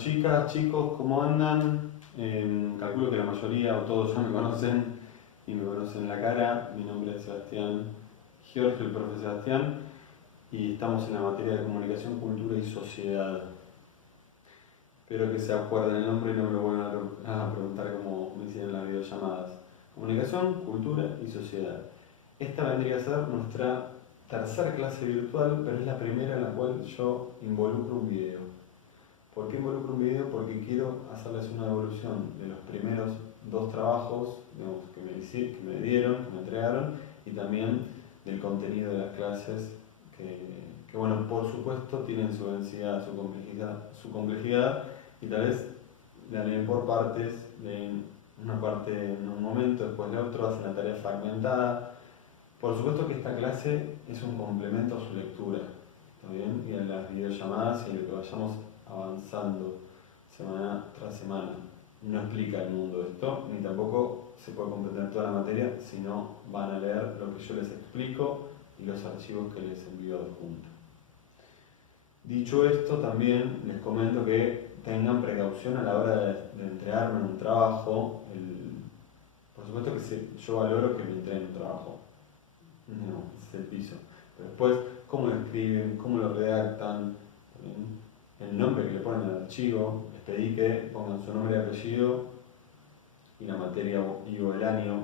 chicas, chicos, ¿cómo andan? Calculo que la mayoría o todos ya me conocen y me conocen la cara. Mi nombre es Sebastián Giorgio, el profe Sebastián, y estamos en la materia de comunicación, cultura y sociedad. Espero que se acuerden el nombre y no me lo vuelvan a preguntar como me hicieron en las videollamadas. Comunicación, cultura y sociedad. Esta vendría a ser nuestra tercera clase virtual, pero es la primera en la cual yo involucro un video. ¿Por qué involucro un video? Porque quiero hacerles una evolución de los primeros dos trabajos, digamos, que me dieron, que me entregaron, y también del contenido de las clases, que bueno, por supuesto tienen su densidad, su complejidad, y tal vez la leen por partes, leen una parte en un momento, después la otra, hacen la tarea fragmentada. Por supuesto que esta clase es un complemento a su lectura, ¿está bien? Y a las videollamadas y a lo que vayamos avanzando semana tras semana. No explica el mundo esto, ni tampoco se puede comprender toda la materia, sino van a leer lo que yo les explico y los archivos que les envío adjunto. Dicho esto, también les comento que tengan precaución a la hora de entregarme un trabajo. Por supuesto que yo valoro que me entreguen un trabajo, no, ese es el piso. Pero después, cómo lo escriben, cómo lo redactan, el nombre que le ponen al archivo. Les pedí que pongan su nombre y apellido y la materia y o el año.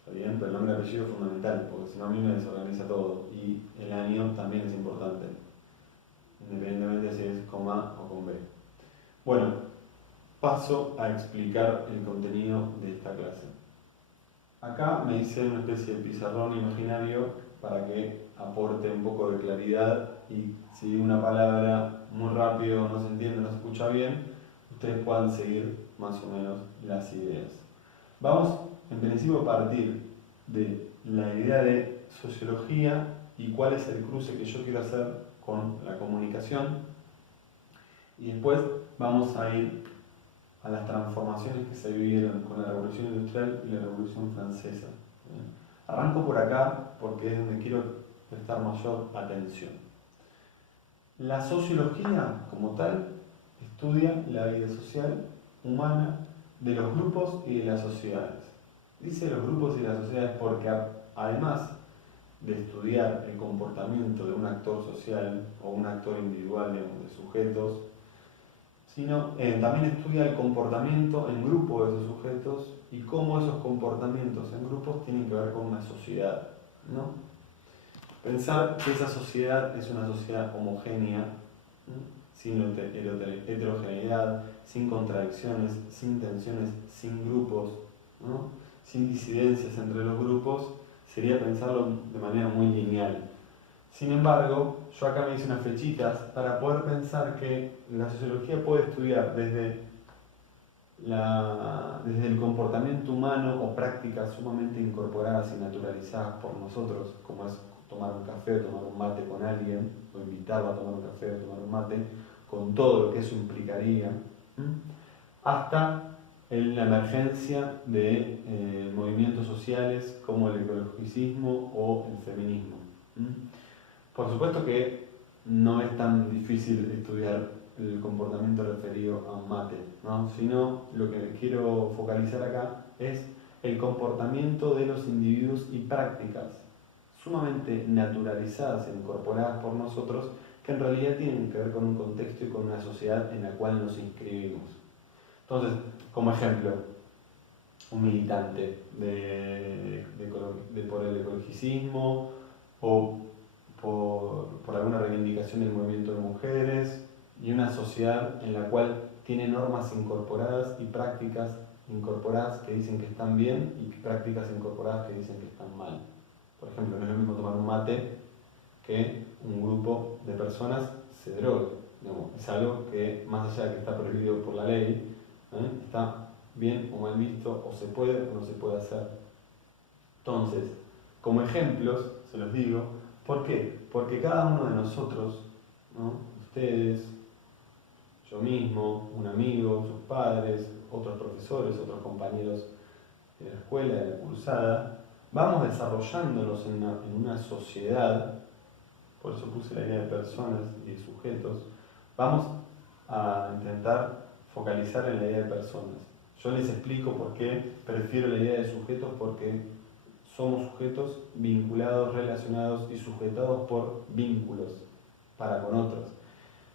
¿Está bien? Pero el nombre y apellido es fundamental, porque si no a mí me desorganiza todo. Y el año también es importante, independientemente si es con A o con B. Bueno, paso a explicar el contenido de esta clase. Acá me hice una especie de pizarrón imaginario para que aporte un poco de claridad, y si digo una palabra muy rápido, no se entiende, no se escucha bien, ustedes puedan seguir más o menos las ideas. Vamos en principio a partir de la idea de sociología y cuál es el cruce que yo quiero hacer con la comunicación, y después vamos a ir a las transformaciones que se vivieron con la Revolución Industrial y la Revolución Francesa. Arranco por acá porque es donde quiero prestar mayor atención. La sociología, como tal, estudia la vida social humana de los grupos y de las sociedades. Dice los grupos y las sociedades porque además de estudiar el comportamiento de un actor social o un actor individual, digamos, de sujetos, sino también estudia el comportamiento en grupo de esos sujetos y cómo esos comportamientos en grupos tienen que ver con una sociedad, ¿no? Pensar que esa sociedad es una sociedad homogénea, ¿no? Sin heterogeneidad, sin contradicciones, sin tensiones, sin grupos, ¿no? Sin disidencias entre los grupos, sería pensarlo de manera muy lineal. Sin embargo, yo acá me hice unas flechitas para poder pensar que la sociología puede estudiar desde el comportamiento humano o prácticas sumamente incorporadas y naturalizadas por nosotros, como es tomar un café o tomar un mate con alguien, o invitarlo a tomar un café o tomar un mate, con todo lo que eso implicaría, hasta la emergencia de movimientos sociales como el ecologicismo o el feminismo. Por supuesto que no es tan difícil estudiar el comportamiento referido a un mate, ¿no? Sino lo que quiero focalizar acá es el comportamiento de los individuos y prácticas sumamente naturalizadas e incorporadas por nosotros, que en realidad tienen que ver con un contexto y con una sociedad en la cual nos inscribimos. Entonces, como ejemplo, un militante por el ecologicismo o por alguna reivindicación del movimiento de mujeres, y una sociedad en la cual tiene normas incorporadas y prácticas incorporadas que dicen que están bien y prácticas incorporadas que dicen que están mal. Por ejemplo, no es lo mismo tomar un mate que un grupo de personas se drogue. Es algo que, más allá de que está prohibido por la ley, está bien o mal visto, o se puede o no se puede hacer. Entonces, como ejemplos, se los digo, ¿por qué? Porque cada uno de nosotros, ¿no? Ustedes, yo mismo, un amigo, sus padres, otros profesores, otros compañeros de la escuela, de la cursada, vamos desarrollándonos en una sociedad, por eso puse la idea de personas y de sujetos, vamos a intentar focalizar en la idea de personas. Yo les explico por qué prefiero la idea de sujetos, porque somos sujetos vinculados, relacionados y sujetados por vínculos para con otros.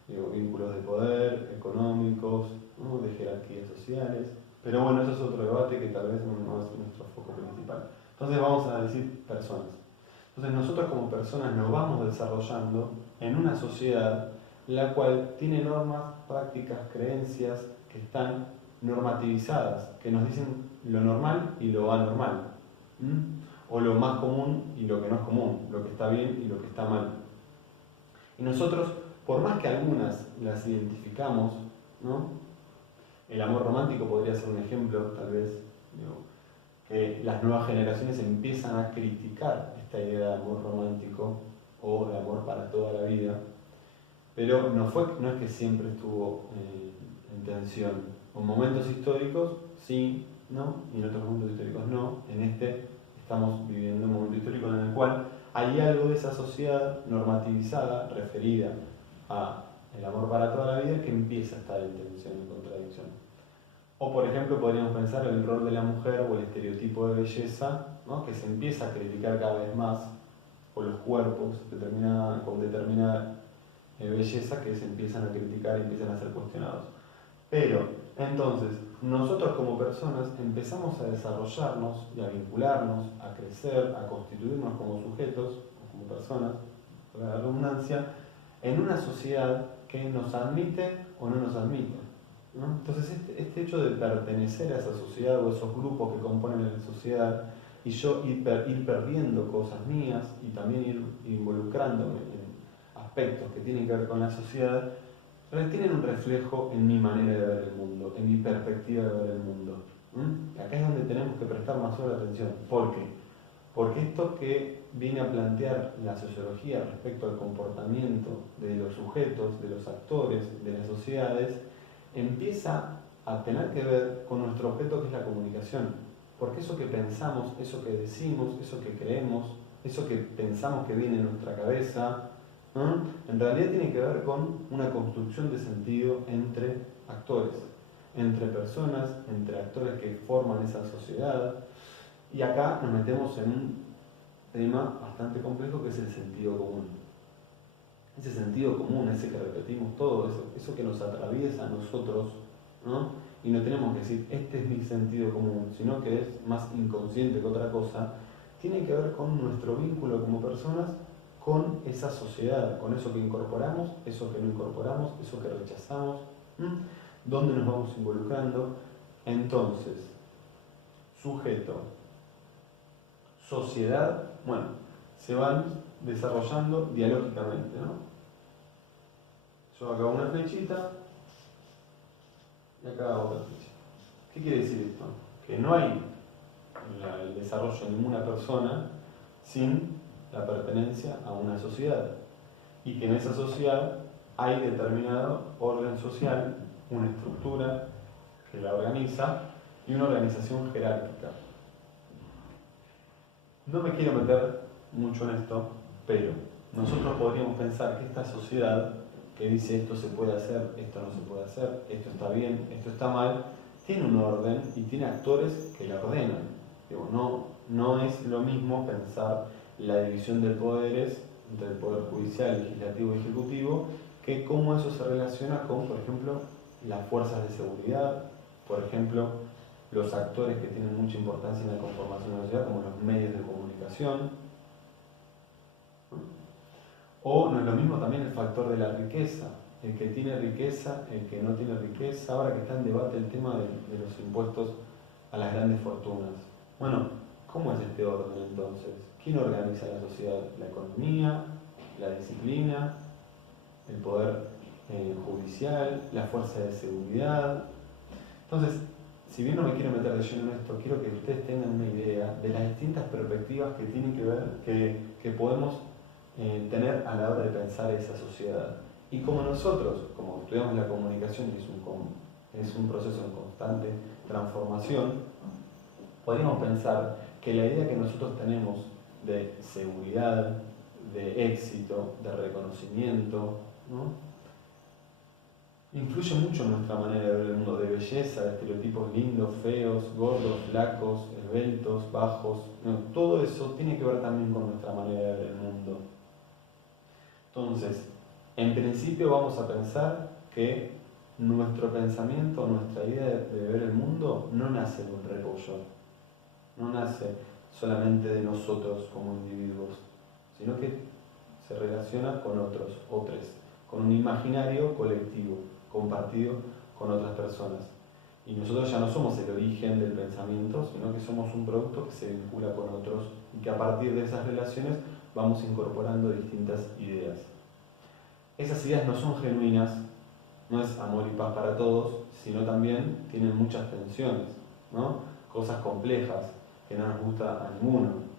Digo, vínculos de poder, económicos, ¿no? De jerarquías sociales. Pero bueno, eso es otro debate que tal vez no es nuestro foco principal. Entonces vamos a decir personas. Entonces nosotros como personas nos vamos desarrollando en una sociedad la cual tiene normas, prácticas, creencias que están normativizadas, que nos dicen lo normal y lo anormal, o lo más común y lo que no es común, lo que está bien y lo que está mal. Y nosotros, por más que algunas las identificamos, ¿no? El amor romántico podría ser un ejemplo, tal vez, digo, que las nuevas generaciones empiezan a criticar esta idea de amor romántico o de amor para toda la vida, pero no es que siempre estuvo en tensión. En momentos históricos sí, ¿no? Y en otros momentos históricos no. En este estamos viviendo un momento histórico en el cual hay algo de esa sociedad normativizada, referida a el amor para toda la vida, que empieza a estar en tensión, en contradicción. O por ejemplo podríamos pensar el rol de la mujer o el estereotipo de belleza, ¿no? Que se empieza a criticar cada vez más, o los cuerpos con determinada belleza que se empiezan a criticar y empiezan a ser cuestionados. Pero entonces nosotros como personas empezamos a desarrollarnos y a vincularnos, a crecer, a constituirnos como sujetos, o como personas, por la redundancia, en una sociedad que nos admite o no nos admite, ¿no? Entonces este hecho de pertenecer a esa sociedad o esos grupos que componen la sociedad y yo ir perdiendo cosas mías y también ir involucrándome en aspectos que tienen que ver con la sociedad, tienen un reflejo en mi manera de ver el mundo, en mi perspectiva de ver el mundo. Acá es donde tenemos que prestar más sobre atención. ¿Por qué? Porque esto que viene a plantear la sociología respecto al comportamiento de los sujetos, de los actores, de las sociedades, empieza a tener que ver con nuestro objeto, que es la comunicación. Porque eso que pensamos, eso que decimos, eso que creemos, eso que pensamos que viene en nuestra cabeza, en realidad tiene que ver con una construcción de sentido entre actores, entre personas, entre actores que forman esa sociedad. Y acá nos metemos en un tema bastante complejo, que es el sentido común. Ese sentido común, ese que repetimos todo, eso que nos atraviesa a nosotros, ¿no? Y no tenemos que decir, este es mi sentido común, sino que es más inconsciente que otra cosa, tiene que ver con nuestro vínculo como personas con esa sociedad, con eso que incorporamos, eso que no incorporamos, eso que rechazamos, dónde nos vamos involucrando. Entonces, sujeto, sociedad, bueno, se van desarrollando dialógicamente, ¿no? Yo acá hago una flechita y acá hago otra flechita. ¿Qué quiere decir esto? Que no hay el desarrollo de ninguna persona sin la pertenencia a una sociedad, y que en esa sociedad hay determinado orden social, una estructura que la organiza y una organización jerárquica. No me quiero meter mucho en esto, pero nosotros podríamos pensar que esta sociedad que dice esto se puede hacer, esto no se puede hacer, esto está bien, esto está mal, tiene un orden y tiene actores que la ordenan. Digo, no es lo mismo pensar la división de poderes entre el poder judicial, legislativo y ejecutivo, que cómo eso se relaciona con, por ejemplo, las fuerzas de seguridad, por ejemplo, los actores que tienen mucha importancia en la conformación de la sociedad, como los medios de comunicación. O no es lo mismo también el factor de la riqueza, el que tiene riqueza, el que no tiene riqueza. Ahora que está en debate el tema de los impuestos a las grandes fortunas. Bueno, ¿cómo es este orden entonces? ¿Quién organiza la sociedad? ¿La economía? ¿La disciplina? ¿El poder judicial? ¿La fuerza de seguridad? Entonces, si bien no me quiero meter de lleno en esto, quiero que ustedes tengan una idea de las distintas perspectivas que tienen que ver, que podemos tener a la hora de pensar esa sociedad. Y como nosotros, como estudiamos la comunicación, que es un proceso en constante transformación, podríamos pensar que la idea que nosotros tenemos de seguridad, de éxito, de reconocimiento, ¿no? influye mucho en nuestra manera de ver el mundo, de belleza, de estereotipos lindos, feos, gordos, flacos, esbeltos, bajos. No, todo eso tiene que ver también con nuestra manera de ver el mundo. Entonces, en principio vamos a pensar que nuestro pensamiento, nuestra idea de ver el mundo no nace de un repollo, no nace solamente de nosotros como individuos, sino que se relaciona con otros, con un imaginario colectivo, compartido con otras personas. Y nosotros ya no somos el origen del pensamiento, sino que somos un producto que se vincula con otros y que a partir de esas relaciones vamos incorporando distintas ideas. Esas ideas no son genuinas, no es amor y paz para todos, sino también tienen muchas tensiones, ¿no? Cosas complejas que no nos gusta a ninguno.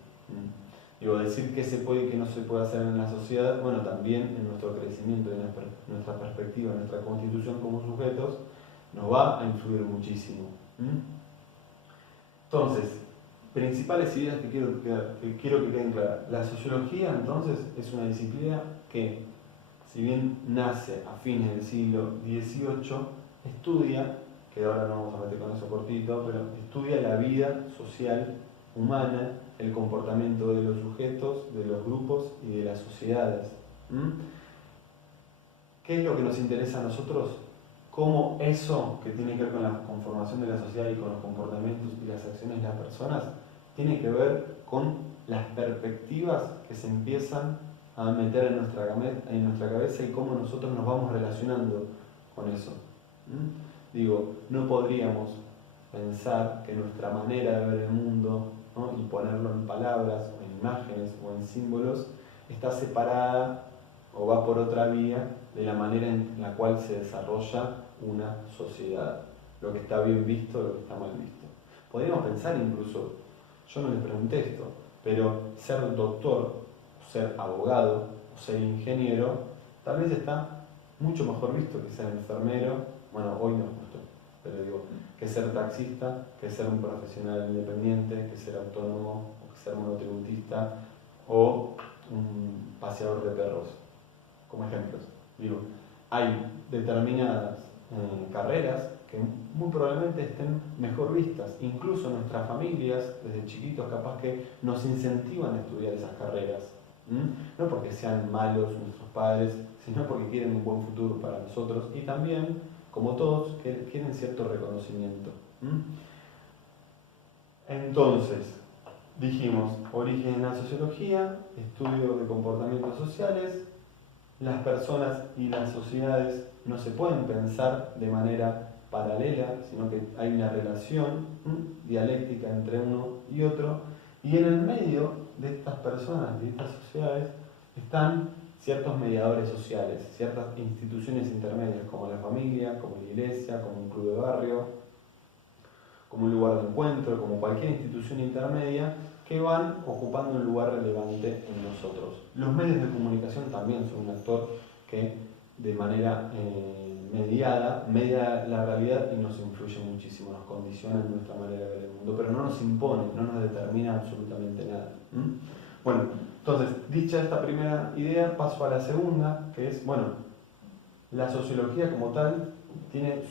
Digo, decir qué se puede y qué no se puede hacer en la sociedad, bueno, también en nuestro crecimiento, en nuestra perspectiva, en nuestra constitución como sujetos, nos va a influir muchísimo. Entonces, principales ideas que quiero que queden claras. La sociología, entonces, es una disciplina que, si bien nace a fines del siglo XVIII, estudia, que ahora no vamos a meter con eso cortito, pero estudia la vida social humana, el comportamiento de los sujetos, de los grupos y de las sociedades. ¿Qué es lo que nos interesa a nosotros? Cómo eso que tiene que ver con la conformación de la sociedad y con los comportamientos y las acciones de las personas tiene que ver con las perspectivas que se empiezan a meter en nuestra cabeza y cómo nosotros nos vamos relacionando con eso. Digo, no podríamos pensar que nuestra manera de ver el mundo, ¿no? Y ponerlo en palabras, o en imágenes, o en símbolos, está separada o va por otra vía de la manera en la cual se desarrolla una sociedad. Lo que está bien visto, lo que está mal visto. Podríamos pensar incluso, yo no les pregunté esto, pero ser doctor, ser abogado, o ser ingeniero, tal vez está mucho mejor visto que ser enfermero, bueno, hoy no justo, pero digo, que ser taxista, que ser un profesional independiente, que ser autónomo, o que ser monotributista, o un paseador de perros, como ejemplos. Digo, hay determinadas carreras que muy probablemente estén mejor vistas, incluso nuestras familias, desde chiquitos, capaz que nos incentivan a estudiar esas carreras. No porque sean malos nuestros padres, sino porque quieren un buen futuro para nosotros y también, como todos, quieren cierto reconocimiento. Entonces, dijimos, origen en la sociología, estudio de comportamientos sociales. Las personas y las sociedades no se pueden pensar de manera paralela, sino que hay una relación dialéctica entre uno y otro, y en el medio de estas personas, de estas sociedades, están ciertos mediadores sociales, ciertas instituciones intermedias, como la familia, como la iglesia, como un club de barrio, como un lugar de encuentro, como cualquier institución intermedia, que van ocupando un lugar relevante en nosotros. Los medios de comunicación también son un actor que de manera mediada media la realidad y nos influye muchísimo, nos condiciona en nuestra manera de ver el mundo, pero no nos impone, no nos determina absolutamente nada. Bueno, entonces, dicha esta primera idea, paso a la segunda, que es, bueno, la sociología como tal tiene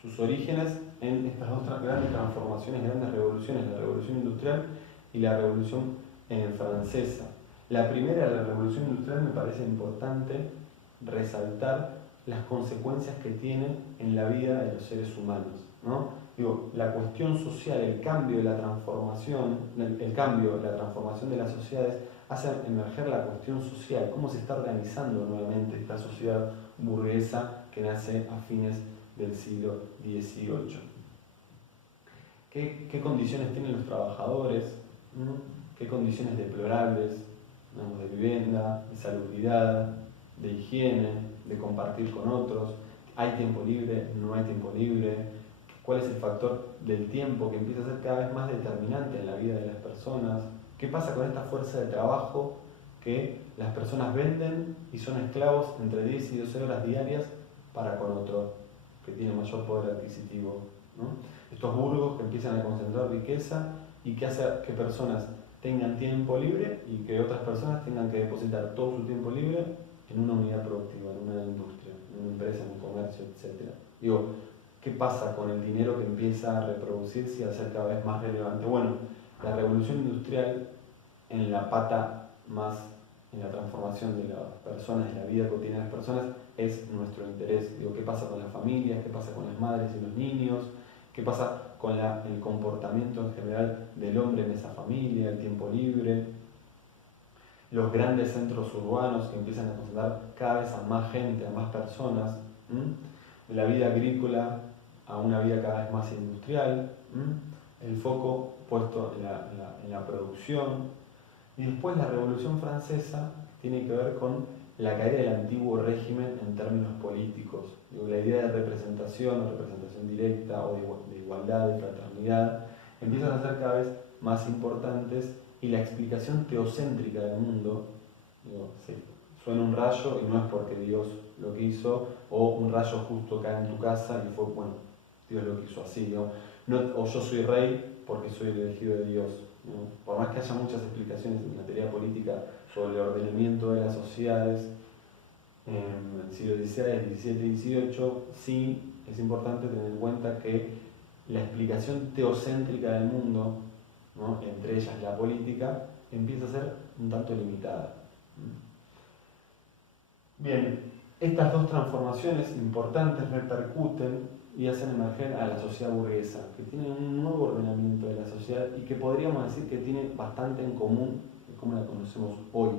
sus orígenes en estas dos grandes transformaciones, grandes revoluciones, la revolución industrial y la revolución francesa. La primera, la revolución industrial, me parece importante resaltar las consecuencias que tiene en la vida de los seres humanos, ¿no? Digo, la cuestión social, el cambio, la transformación de las sociedades hace emerger la cuestión social, cómo se está organizando nuevamente esta sociedad burguesa que nace a fines del siglo XVIII. ¿Qué condiciones tienen los trabajadores? ¿Qué condiciones deplorables? De vivienda, de salubridad, de higiene, de compartir con otros. ¿Hay tiempo libre? ¿No hay tiempo libre? ¿Cuál es el factor del tiempo que empieza a ser cada vez más determinante en la vida de las personas? ¿Qué pasa con esta fuerza de trabajo que las personas venden y son esclavos entre 10 y 12 horas diarias para con otro que tiene mayor poder adquisitivo, ¿no? Estos burgos que empiezan a concentrar riqueza y que hace que personas tengan tiempo libre y que otras personas tengan que depositar todo su tiempo libre en una unidad productiva, en una industria, una empresa, en un comercio, etc. Digo, ¿qué pasa con el dinero que empieza a reproducirse y a ser cada vez más relevante? Bueno, la revolución industrial en la pata más, en la transformación de las personas, de la vida cotidiana de las personas, es nuestro interés. Digo, ¿qué pasa con las familias? ¿Qué pasa con las madres y los niños? ¿Qué pasa con el comportamiento en general del hombre en esa familia, el tiempo libre? Los grandes centros urbanos que empiezan a concentrar cada vez a más gente, a más personas, de la vida agrícola a una vida cada vez más industrial, el foco puesto en la producción. Y después la Revolución Francesa tiene que ver con la caída del antiguo régimen en términos políticos. Digo, la idea de representación o representación directa o de igualdad, de fraternidad, empiezan a ser cada vez más importantes y la explicación teocéntrica del mundo, digo, sí, suena un rayo y no es porque Dios lo quiso, o un rayo justo cae en tu casa y fue, bueno, Dios lo quiso así, ¿no? O yo soy rey porque soy el elegido de Dios, ¿no? Por más que haya muchas explicaciones en materia política sobre el ordenamiento de las sociedades en el siglo XVI, XVII y XVIII, sí es importante tener en cuenta que la explicación teocéntrica del mundo, ¿no?, entre ellas la política, empieza a ser un tanto limitada. Bien, estas dos transformaciones importantes repercuten y hacen emerger a la sociedad burguesa, que tiene un nuevo ordenamiento de la sociedad y que podríamos decir que tiene bastante en común de cómo la conocemos hoy.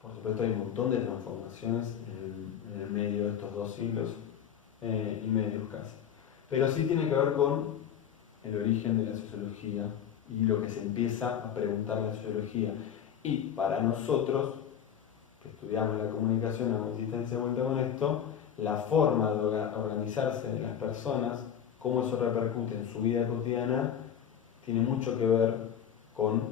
Por supuesto hay un montón de transformaciones en el medio de estos 2 siglos y medio casi. Pero sí tiene que ver con el origen de la sociología y lo que se empieza a preguntar la sociología. Y para nosotros, que estudiamos la comunicación, la insistencia de vuelta con esto, la forma de organizarse de las personas, cómo eso repercute en su vida cotidiana, tiene mucho que ver con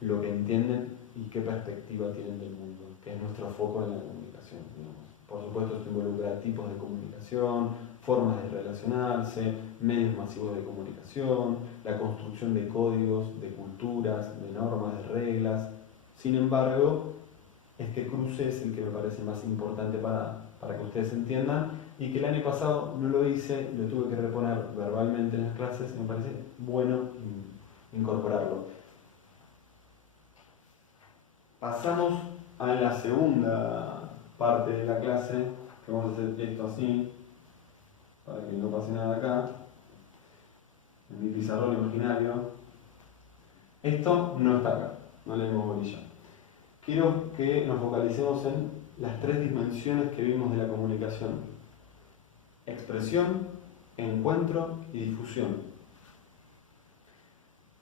lo que entienden y qué perspectiva tienen del mundo, que es nuestro foco en la comunicación, digamos. Por supuesto, esto involucra tipos de comunicación, formas de relacionarse, medios masivos de comunicación, la construcción de códigos, de culturas, de normas, de reglas. Sin embargo, este cruce es el que me parece más importante para que ustedes entiendan, y que el año pasado no lo hice, lo tuve que reponer verbalmente en las clases, y me parece bueno incorporarlo. Pasamos a la segunda parte de la clase, que vamos a hacer esto así, para que no pase nada acá, en mi pizarrón imaginario. Esto no está acá, no leemos bolilla. Quiero que nos focalicemos en las 3 dimensiones que vimos de la comunicación: expresión, encuentro y difusión.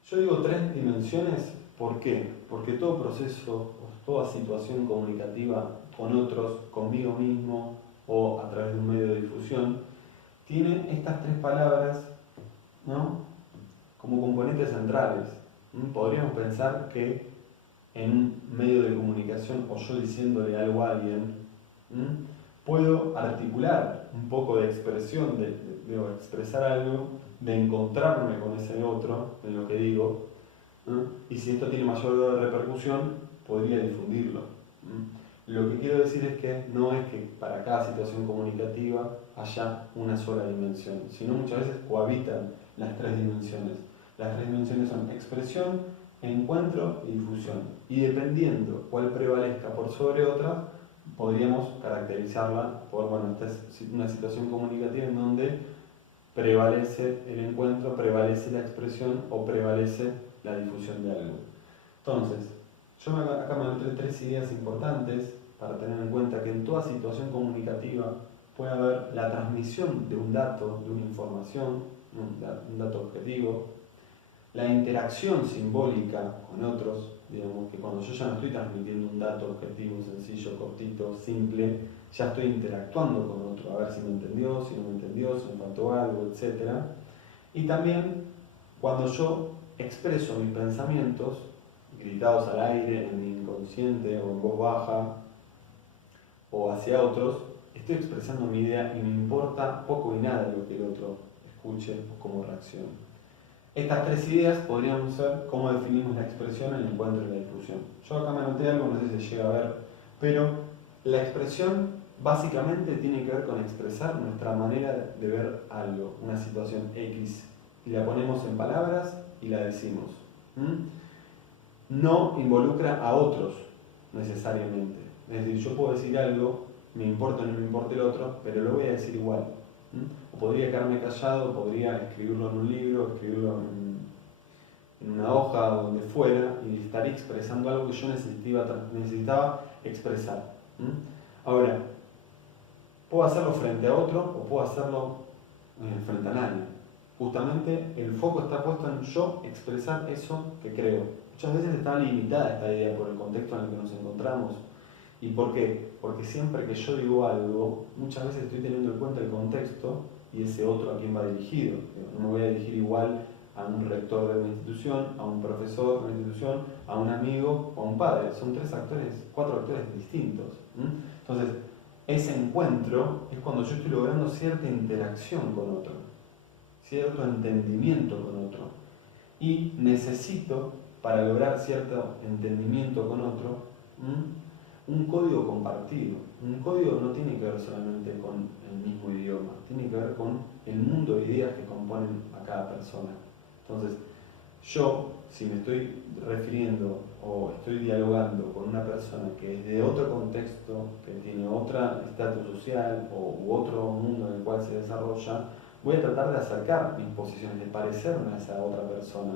Yo digo 3 dimensiones, ¿por qué? Porque todo proceso o toda situación comunicativa con otros, conmigo mismo o a través de un medio de difusión, tiene estas 3 palabras, ¿no?, como componentes centrales. Podríamos pensar que en un medio de comunicación, o yo diciéndole algo a alguien, puedo articular un poco de expresión, de expresar algo, de encontrarme con ese otro en lo que digo, y si esto tiene mayor grado de repercusión, podría difundirlo. Lo que quiero decir es que no es que para cada situación comunicativa haya una sola dimensión, sino muchas veces cohabitan las 3 dimensiones. Las 3 dimensiones son expresión, encuentro y difusión. Y dependiendo cuál prevalezca por sobre otra, podríamos caracterizarla por, bueno, esta es una situación comunicativa en donde prevalece el encuentro, prevalece la expresión o prevalece la difusión de algo. Entonces, yo acá me anoté 3 ideas importantes para tener en cuenta que en toda situación comunicativa puede haber la transmisión de un dato, de una información, un dato objetivo, la interacción simbólica con otros, digamos que cuando yo ya no estoy transmitiendo un dato objetivo, sencillo, cortito, simple, ya estoy interactuando con otro, a ver si me entendió, si no me entendió, si me faltó algo, etc. Y también cuando yo expreso mis pensamientos, gritados al aire, en mi inconsciente o en voz baja, o hacia otros, estoy expresando mi idea y me importa poco y nada lo que el otro escuche o cómo reaccione. Estas 3 ideas podrían ser cómo definimos la expresión, el encuentro y la difusión. Yo acá me anoté algo, no sé si se llega a ver, pero la expresión básicamente tiene que ver con expresar nuestra manera de ver algo, una situación X, y la ponemos en palabras y la decimos. No involucra a otros necesariamente. Es decir, yo puedo decir algo, me importa o no me importa el otro, pero lo voy a decir igual. O podría quedarme callado, podría escribirlo en un libro, escribirlo en una hoja o donde fuera, y estaría expresando algo que yo necesitaba expresar. Ahora, puedo hacerlo frente a otro o puedo hacerlo frente a nadie. Justamente el foco está puesto en yo expresar eso que creo. Muchas veces está limitada esta idea por el contexto en el que nos encontramos. ¿Y por qué? Porque siempre que yo digo algo, muchas veces estoy teniendo en cuenta el contexto y ese otro a quién va dirigido. No me voy a dirigir igual a un rector de una institución, a un profesor de una institución, a un amigo o a un padre. Son cuatro actores distintos. Entonces, ese encuentro es cuando yo estoy logrando cierta interacción con otro, cierto entendimiento con otro. Y necesito, para lograr cierto entendimiento con otro, un código compartido. Un código no tiene que ver solamente con el mismo idioma, tiene que ver con el mundo de ideas que componen a cada persona. Entonces, yo, si me estoy refiriendo o estoy dialogando con una persona que es de otro contexto, que tiene otro estatus social u otro mundo en el cual se desarrolla, voy a tratar de acercar mis posiciones, de parecerme a esa otra persona,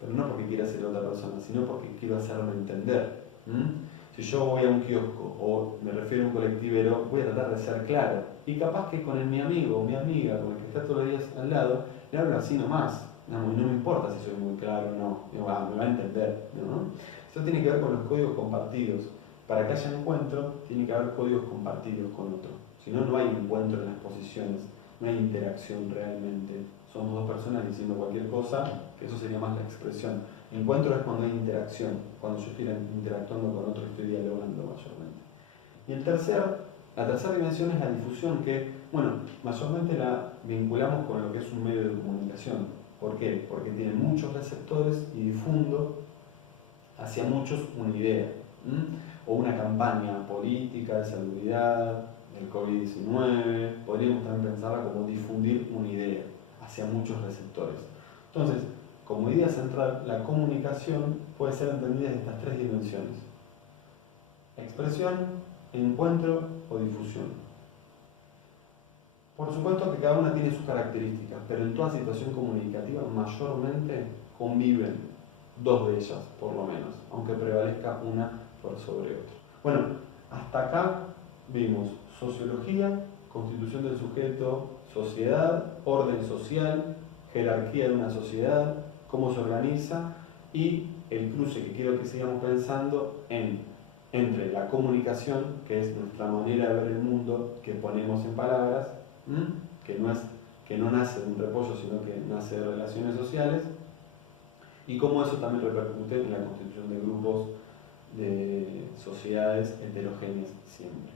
pero no porque quiera ser otra persona, sino porque quiero hacerme entender. Si yo voy a un kiosco o me refiero a un colectivero, voy a tratar de ser claro. Y capaz que con mi amigo o mi amiga, con el que está todos los días al lado, le hablo así nomás. No me importa si soy muy claro o no, me va a entender. ¿No? Eso tiene que ver con los códigos compartidos. Para que haya encuentro, tiene que haber códigos compartidos con otro. Si no, no hay encuentro en las posiciones, no hay interacción realmente. Somos dos personas diciendo cualquier cosa, que eso sería más la expresión. Encuentro es cuando hay interacción, cuando yo estoy interactuando con otro, estoy dialogando mayormente. Y la tercera dimensión es la difusión, que, mayormente la vinculamos con lo que es un medio de comunicación. ¿Por qué? Porque tiene muchos receptores y difundo hacia muchos una idea. O una campaña política de salubridad, del COVID-19, podríamos también pensarla como difundir una idea hacia muchos receptores. Entonces, como idea central, la comunicación puede ser entendida en estas tres dimensiones: expresión, encuentro o difusión. Por supuesto que cada una tiene sus características, pero en toda situación comunicativa mayormente conviven dos de ellas, por lo menos, aunque prevalezca una por sobre otra. Bueno, hasta acá vimos sociología, constitución del sujeto, sociedad, orden social, jerarquía de una sociedad, cómo se organiza, y el cruce que quiero que sigamos pensando entre la comunicación, que es nuestra manera de ver el mundo que ponemos en palabras, que no nace de un repollo, sino que nace de relaciones sociales, y cómo eso también repercute en la constitución de grupos, de sociedades heterogéneas siempre.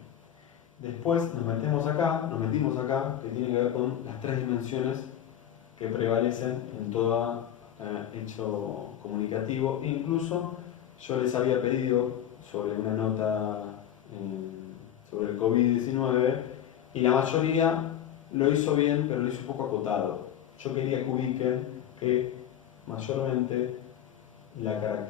Después nos metimos acá, que tiene que ver con las tres dimensiones que prevalecen en todo hecho comunicativo. Incluso yo les había pedido sobre una nota sobre el COVID-19 y la mayoría lo hizo bien, pero lo hizo un poco acotado. Yo quería que ubiquen que mayormente la característica